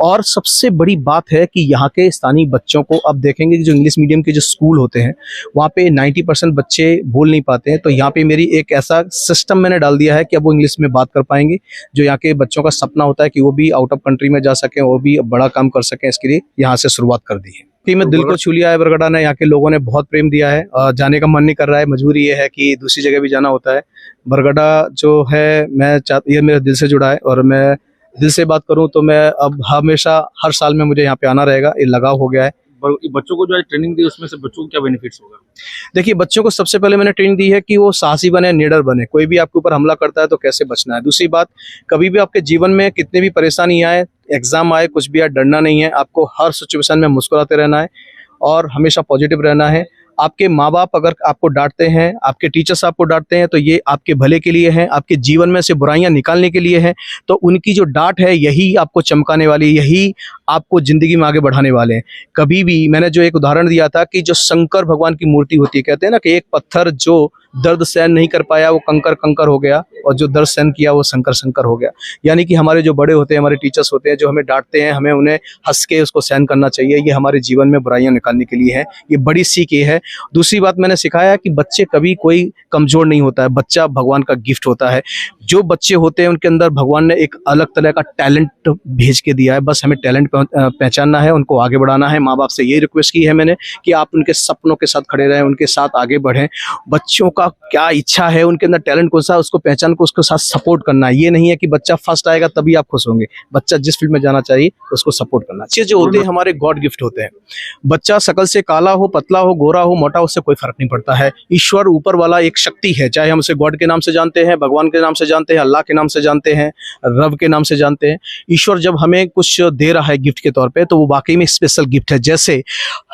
और सबसे बड़ी बात है कि यहाँ के स्थानीय बच्चों को, अब देखेंगे कि जो इंग्लिश मीडियम के जो स्कूल होते हैं, वहाँ पे 90% बच्चे बोल नहीं पाते हैं, तो यहाँ पे मेरी एक ऐसा सिस्टम मैंने डाल दिया है कि अब वो इंग्लिश में बात कर पाएंगे। जो यहाँ के बच्चों का सपना होता है कि वो भी आउट ऑफ कंट्री में जा सकें, वो भी बड़ा काम कर सकें, इसके लिए यहाँ से शुरुआत कर दी है। में दिल को छू लिया है बरगढ़ा ने, यहाँ के लोगों ने बहुत प्रेम दिया है और जाने का मन नहीं कर रहा है। मजबूरी ये है कि दूसरी जगह भी जाना होता है। बरगढ़ा जो है, ये मेरे दिल से जुड़ा है और मैं दिल से बात करूं तो मैं अब हमेशा हर साल में मुझे यहाँ पे आना रहेगा, ये लगाव हो गया है। बच्चों को जो है ट्रेनिंग दी, उसमें से बच्चों को क्या बेनिफिट्स होगा? देखिए, बच्चों को सबसे पहले मैंने ट्रेनिंग दी है कि वो साहसी बने, निडर बने। कोई भी आपके ऊपर हमला करता है तो कैसे बचना है। दूसरी बात, कभी भी आपके जीवन में कितनी भी परेशानी आए, एग्जाम आए, कुछ भी आए, डरना नहीं है। आपको हर सिचुएशन में मुस्कुराते रहना है और हमेशा पॉजिटिव रहना है। आपके माँ बाप अगर आपको डांटते हैं, आपके टीचर्स आपको डांटते हैं, तो ये आपके भले के लिए है, आपके जीवन में से बुराइयां निकालने के लिए है। तो उनकी जो डांट है, यही आपको चमकाने वाली, यही आपको जिंदगी में आगे बढ़ाने वाले हैं। कभी भी, मैंने जो एक उदाहरण दिया था कि जो शंकर भगवान की मूर्ति होती है, कहते हैं ना कि एक पत्थर जो दर्द सहन नहीं कर पाया वो कंकर कंकर हो गया, और जो दर्द सहन किया वो शंकर शंकर हो गया। यानी कि हमारे जो बड़े होते हैं, हमारे टीचर्स होते हैं, जो हमें डांटते हैं, हमें उन्हें हंस के उसको सहन करना चाहिए। ये हमारे जीवन में बुराइयां निकालने के लिए है। ये बड़ी सीख ये है। दूसरी बात मैंने सिखाया कि बच्चे कभी कोई कमजोर नहीं होता है, बच्चा भगवान का गिफ्ट होता है। जो बच्चे होते हैं उनके अंदर भगवान ने एक अलग तरह का टैलेंट भेज के दिया है, बस हमें टैलेंट पहचानना है, उनको आगे बढ़ाना है। माँ बाप से यही रिक्वेस्ट की है मैंने कि आप उनके सपनों के साथ खड़े रहें, उनके साथ आगे बढ़ें। बच्चों का क्या इच्छा है, उनके अंदर टैलेंट कौन सा है, उसको पहचान को उसके साथ सपोर्ट करना है। ये नहीं है कि बच्चा फर्स्ट आएगा तभी आप खुश होंगे। बच्चा जिस फील्ड में जाना चाहिए उसको सपोर्ट करना चाहिए। जो होते हैं हमारे गॉड गिफ्ट होते हैं। बच्चा शकल से काला हो, पतला हो, गोरा हो, मोटा, उससे कोई फर्क नहीं पड़ता है। ईश्वर ऊपर वाला एक शक्ति है, चाहे हम उसे गॉड के नाम से जानते हैं, भगवान के नाम से जानते हैं, अल्लाह के नाम से जानते हैं, रब के नाम से जानते हैं। ईश्वर जब हमें कुछ दे रहा है गिफ्ट के तौर पे, तो वो वाकई में स्पेशल गिफ्ट है। जैसे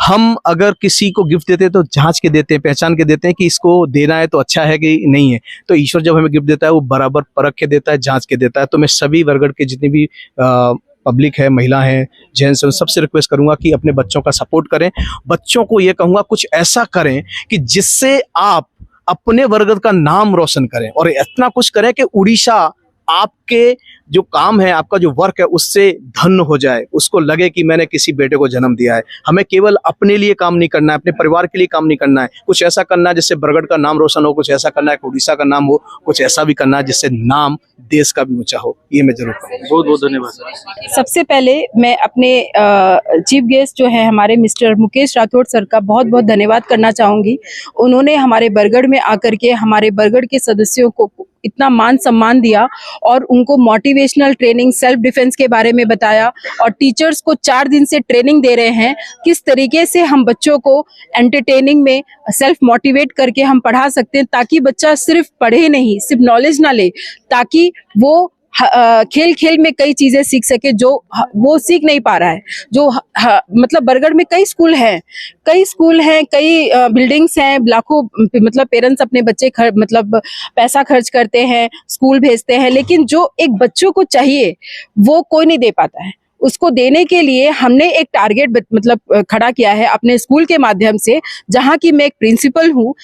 हम अगर किसी को गिफ्ट देते हैं तो जांच के देते हैं, पहचान के देते हैं कि इसको देना है तो अच्छा है कि नहीं है। तो ईश्वर जब हमें गिफ्ट देता है वो बराबर परख के देता है, जांच के देता है। तो मैं सभी वर्ग के जितनी भी पब्लिक है, महिला है, जेंट्स है, सबसे रिक्वेस्ट करूंगा कि अपने बच्चों का सपोर्ट करें। बच्चों को ये कहूंगा कुछ ऐसा करें कि जिससे आप अपने वर्ग का नाम रोशन करें, और इतना कुछ करें कि उड़ीसा आपके जो काम है, आपका जो वर्क है, उससे धन्य हो जाए। उसको लगे कि मैंने किसी बेटे को जन्म दिया है। हमें केवल अपने लिए काम नहीं करना है, अपने परिवार के लिए काम नहीं करना है। कुछ ऐसा करना है जिससे बरगढ़ का नाम रोशन हो, कुछ ऐसा करना है कि उड़ीसा का नाम हो, कुछ ऐसा भी करना है जिससे नाम देश का भी ऊंचा हो। ये मैं जरूर कहूँगा। बहुत बहुत धन्यवाद सर। सबसे पहले मैं अपने चीफ गेस्ट जो है हमारे मिस्टर मुकेश राठौड़ सर का बहुत बहुत धन्यवाद करना चाहूंगी। उन्होंने हमारे बरगढ़ में आकर के हमारे बरगढ़ के सदस्यों को इतना मान सम्मान दिया और उनको मोटिवेशनल ट्रेनिंग, सेल्फ डिफेंस के बारे में बताया, और टीचर्स को 4 दिन से ट्रेनिंग दे रहे हैं किस तरीके से हम बच्चों को एंटरटेनिंग में सेल्फ मोटिवेट करके हम पढ़ा सकते हैं, ताकि बच्चा सिर्फ पढ़े नहीं, सिर्फ नॉलेज ना ले, ताकि वो खेल खेल में कई चीजें सीख सके जो वो सीख नहीं पा रहा है। जो मतलब बरगढ़ में कई स्कूल हैं, कई बिल्डिंग्स हैं, लाखों मतलब पेरेंट्स अपने बच्चे मतलब पैसा खर्च करते हैं, स्कूल भेजते हैं, लेकिन जो एक बच्चों को चाहिए वो कोई नहीं दे पाता है। उसको देने के लिए हमने एक टारगेट मतलब खड़ा किया है अपने स्कूल के माध्यम से, जहाँ की मैं एक प्रिंसिपल हूँ।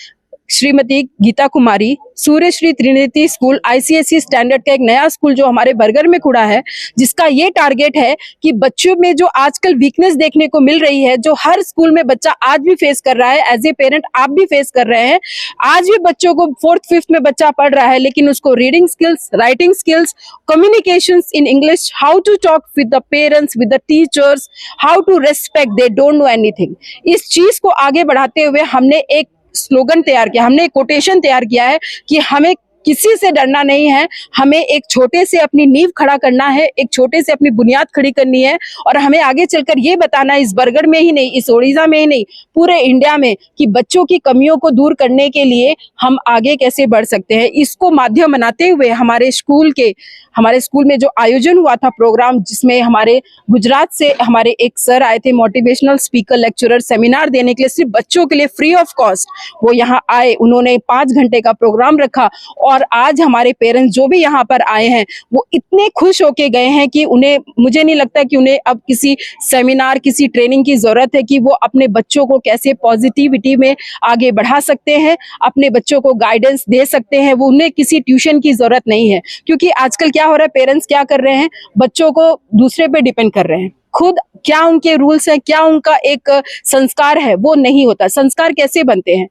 श्रीमती गीता कुमारी, सूर्य श्री त्रिनिधि स्कूल ICSE स्टैंडर्ड का एक नया स्कूल जो हमारे बरगढ़ में खुला है, जिसका ये टारगेट है कि बच्चों में जो आजकल वीकनेस देखने को मिल रही है, जो हर स्कूल में बच्चा आज भी फेस कर रहा है, एज ए पेरेंट आप भी फेस कर रहे हैं। आज भी बच्चों को 4th 5th में बच्चा पढ़ रहा है, लेकिन उसको reading skills, writing skills, communication in English, how to talk with the parents, with the teachers, how to respect, they don't know anything. इस चीज को आगे बढ़ाते हुए हमने एक स्लोगन तैयार किया, हमने एक कोटेशन तैयार किया है कि हमें किसी से डरना नहीं है, हमें एक छोटे से अपनी नींव खड़ा करना है, एक छोटे से अपनी बुनियाद खड़ी करनी है, और हमें आगे चलकर ये बताना है, इस बरगढ़ में ही नहीं, इस उड़ीसा में ही नहीं, पूरे इंडिया में, कि बच्चों की कमियों को दूर करने के लिए हम आगे कैसे बढ़ सकते हैं। इसको माध्यम बनाते हुए हमारे स्कूल में जो आयोजन हुआ था प्रोग्राम, जिसमें हमारे गुजरात से हमारे एक सर आए थे, मोटिवेशनल स्पीकर, लेक्चरर, सेमिनार देने के लिए, सिर्फ बच्चों के लिए फ्री ऑफ कॉस्ट वो यहाँ आए। उन्होंने 5 घंटे का प्रोग्राम रखा, और आज हमारे पेरेंट्स जो भी यहाँ पर आए हैं वो इतने खुश होके गए हैं कि मुझे नहीं लगता कि उन्हें अब किसी सेमिनार, किसी ट्रेनिंग की जरूरत है, कि वो अपने बच्चों को कैसे पॉजिटिविटी में आगे बढ़ा सकते हैं, अपने बच्चों को गाइडेंस दे सकते हैं। वो उन्हें किसी ट्यूशन की जरूरत नहीं है, क्योंकि आजकल क्या हो रहा है, पेरेंट्स क्या कर रहे हैं, बच्चों को दूसरे पे डिपेंड कर रहे हैं। खुद क्या उनके रूल्स हैं, क्या उनका एक संस्कार है, वो नहीं होता। संस्कार कैसे बनते हैं,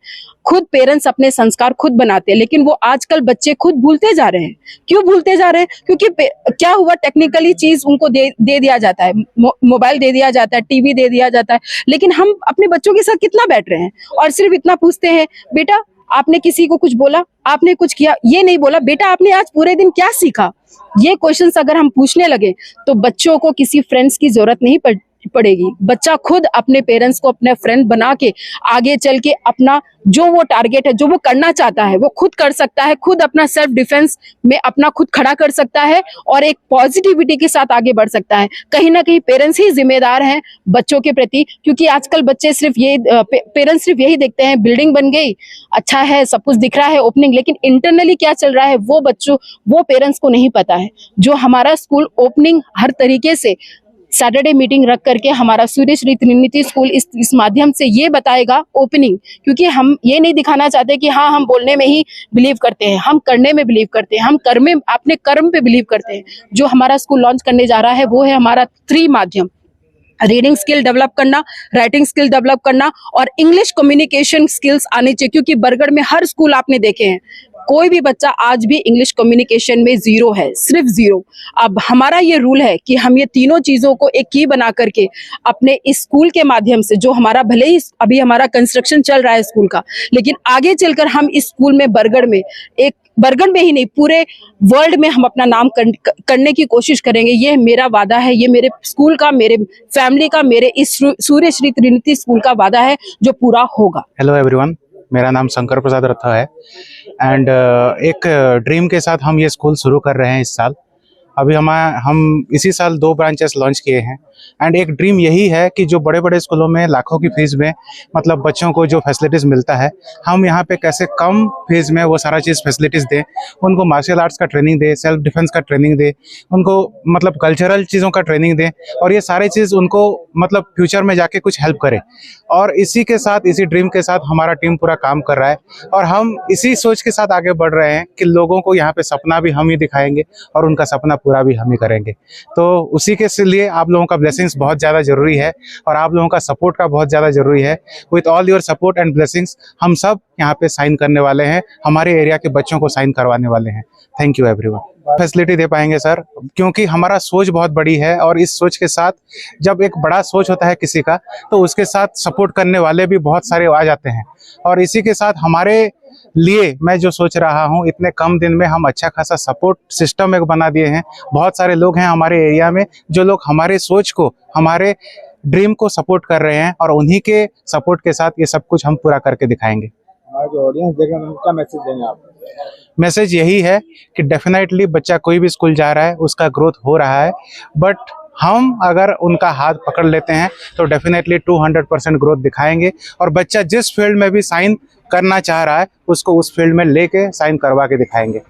खुद पेरेंट्स अपने संस्कार खुद बनाते हैं, लेकिन वो आजकल बच्चे खुद भूलते जा रहे हैं। क्यों भूलते जा रहे हैं? क्योंकि क्या हुआ, टेक्निकली चीज उनको दे दिया जाता है, मोबाइल दे दिया जाता है, टीवी दे दिया जाता है, लेकिन हम अपने बच्चों के साथ कितना बैठ रहे हैं और सिर्फ इतना पूछते हैं, बेटा आपने किसी को कुछ बोला, आपने कुछ किया, ये नहीं बोला, बेटा आपने आज पूरे दिन क्या सीखा। ये क्वेश्चंस अगर हम पूछने लगे तो बच्चों को किसी फ्रेंड्स की जरूरत नहीं पड़ेगी। बच्चा खुद अपने पेरेंट्स को अपने फ्रेंड बना के आगे चल के अपना जो वो टारगेट है, जो वो करना चाहता है, वो खुद कर सकता है। खुद अपना सेल्फ डिफेंस में अपना खुद खड़ा कर सकता है और एक पॉजिटिविटी के साथ आगे बढ़ सकता है। कहीं ना कहीं पेरेंट्स ही जिम्मेदार हैं बच्चों के प्रति, क्योंकि आजकल बच्चे सिर्फ पेरेंट्स सिर्फ यही देखते हैं, बिल्डिंग बन गई, अच्छा है, सब कुछ दिख रहा है, ओपनिंग, लेकिन इंटरनली क्या चल रहा है वो पेरेंट्स को नहीं पता है। जो हमारा स्कूल ओपनिंग हर तरीके से सैटरडे मीटिंग रख करके हमारा सूर्य श्री त्रिनिटी स्कूल इस माध्यम से ये बताएगा ओपनिंग, क्योंकि हम ये नहीं दिखाना चाहते कि हाँ हम बोलने में ही बिलीव करते हैं, हम करने में बिलीव करते हैं, हम कर्म में अपने कर्म पे बिलीव करते हैं। जो हमारा स्कूल लॉन्च करने जा रहा है वो है हमारा 3 माध्यम, रीडिंग स्किल डेवलप करना, राइटिंग स्किल डेवलप करना और इंग्लिश कम्युनिकेशन स्किल्स आने चाहिए, क्योंकि बरगढ़ में हर स्कूल आपने देखे हैं कोई भी बच्चा आज भी इंग्लिश कम्युनिकेशन में 0 है, सिर्फ 0। अब हमारा ये रूल है कि हम ये तीनों चीजों को एक की बना करके अपने इस स्कूल के माध्यम से, जो हमारा भले ही अभी हमारा कंस्ट्रक्शन चल रहा है स्कूल का, लेकिन आगे चलकर हम इस स्कूल में बरगढ़ में एक बरगढ़ में ही नहीं पूरे वर्ल्ड में हम अपना नाम करने की कोशिश करेंगे। ये मेरा वादा है, ये मेरे स्कूल का, मेरे फैमिली का, मेरे इस सूर्य श्री त्रिनिटी स्कूल का वादा है जो पूरा होगा। हेलो एवरीवन, मेरा नाम शंकर प्रसाद रथा है एंड एक ड्रीम के साथ हम ये स्कूल शुरू कर रहे हैं इस साल। अभी हम इसी साल 2 ब्रांचेस लॉन्च किए हैं एंड एक ड्रीम यही है कि जो बड़े बड़े स्कूलों में लाखों की फीस में मतलब बच्चों को जो फैसिलिटीज़ मिलता है, हम यहाँ पे कैसे कम फीस में वो सारा चीज़ फैसिलिटीज़ दें, उनको मार्शल आर्ट्स का ट्रेनिंग दें, सेल्फ डिफेंस का ट्रेनिंग दें, उनको मतलब कल्चरल चीज़ों का ट्रेनिंग दें और ये सारी चीज़ उनको मतलब फ्यूचर में जाके कुछ हेल्प करे। और इसी के साथ, इसी ड्रीम के साथ हमारा टीम पूरा काम कर रहा है और हम इसी सोच के साथ आगे बढ़ रहे हैं कि लोगों को यहाँ पे सपना भी हम ही दिखाएंगे और उनका सपना पूरा भी हम ही करेंगे। तो उसी के लिए आप लोगों का ब्लेसिंग्स बहुत ज़्यादा ज़रूरी है और आप लोगों का सपोर्ट का बहुत ज़्यादा ज़रूरी है। With all your support and blessings हम सब यहाँ पे साइन करने वाले हैं, हमारे एरिया के बच्चों को साइन करवाने वाले हैं। Thank you everyone. फैसिलिटी दे पाएंगे सर, क्योंकि हमारा सोच बहुत बड़ी है और इस सोच के साथ जब एक बड़ा सोच होता है किसी का तो उसके साथ सपोर्ट करने वाले भी बहुत सारे आ जाते हैं। और इसी के साथ हमारे लिए मैं जो सोच रहा हूँ, इतने कम दिन में हम अच्छा खासा सपोर्ट सिस्टम एक बना दिए हैं। बहुत सारे लोग हैं हमारे एरिया में जो लोग हमारे सोच को, हमारे ड्रीम को सपोर्ट कर रहे हैं और उन्हीं के सपोर्ट के साथ ये सब कुछ हम पूरा करके दिखाएंगे। जो ऑडियंस देख रहे हैं उनका मैसेज देंगे आप? मैसेज यही है कि डेफिनेटली बच्चा कोई भी स्कूल जा रहा है उसका ग्रोथ हो रहा है, बट हम अगर उनका हाथ पकड़ लेते हैं तो डेफिनेटली 200% ग्रोथ दिखाएंगे और बच्चा जिस फील्ड में भी साइन करना चाह रहा है उसको उस फील्ड में लेके साइन करवा के दिखाएंगे।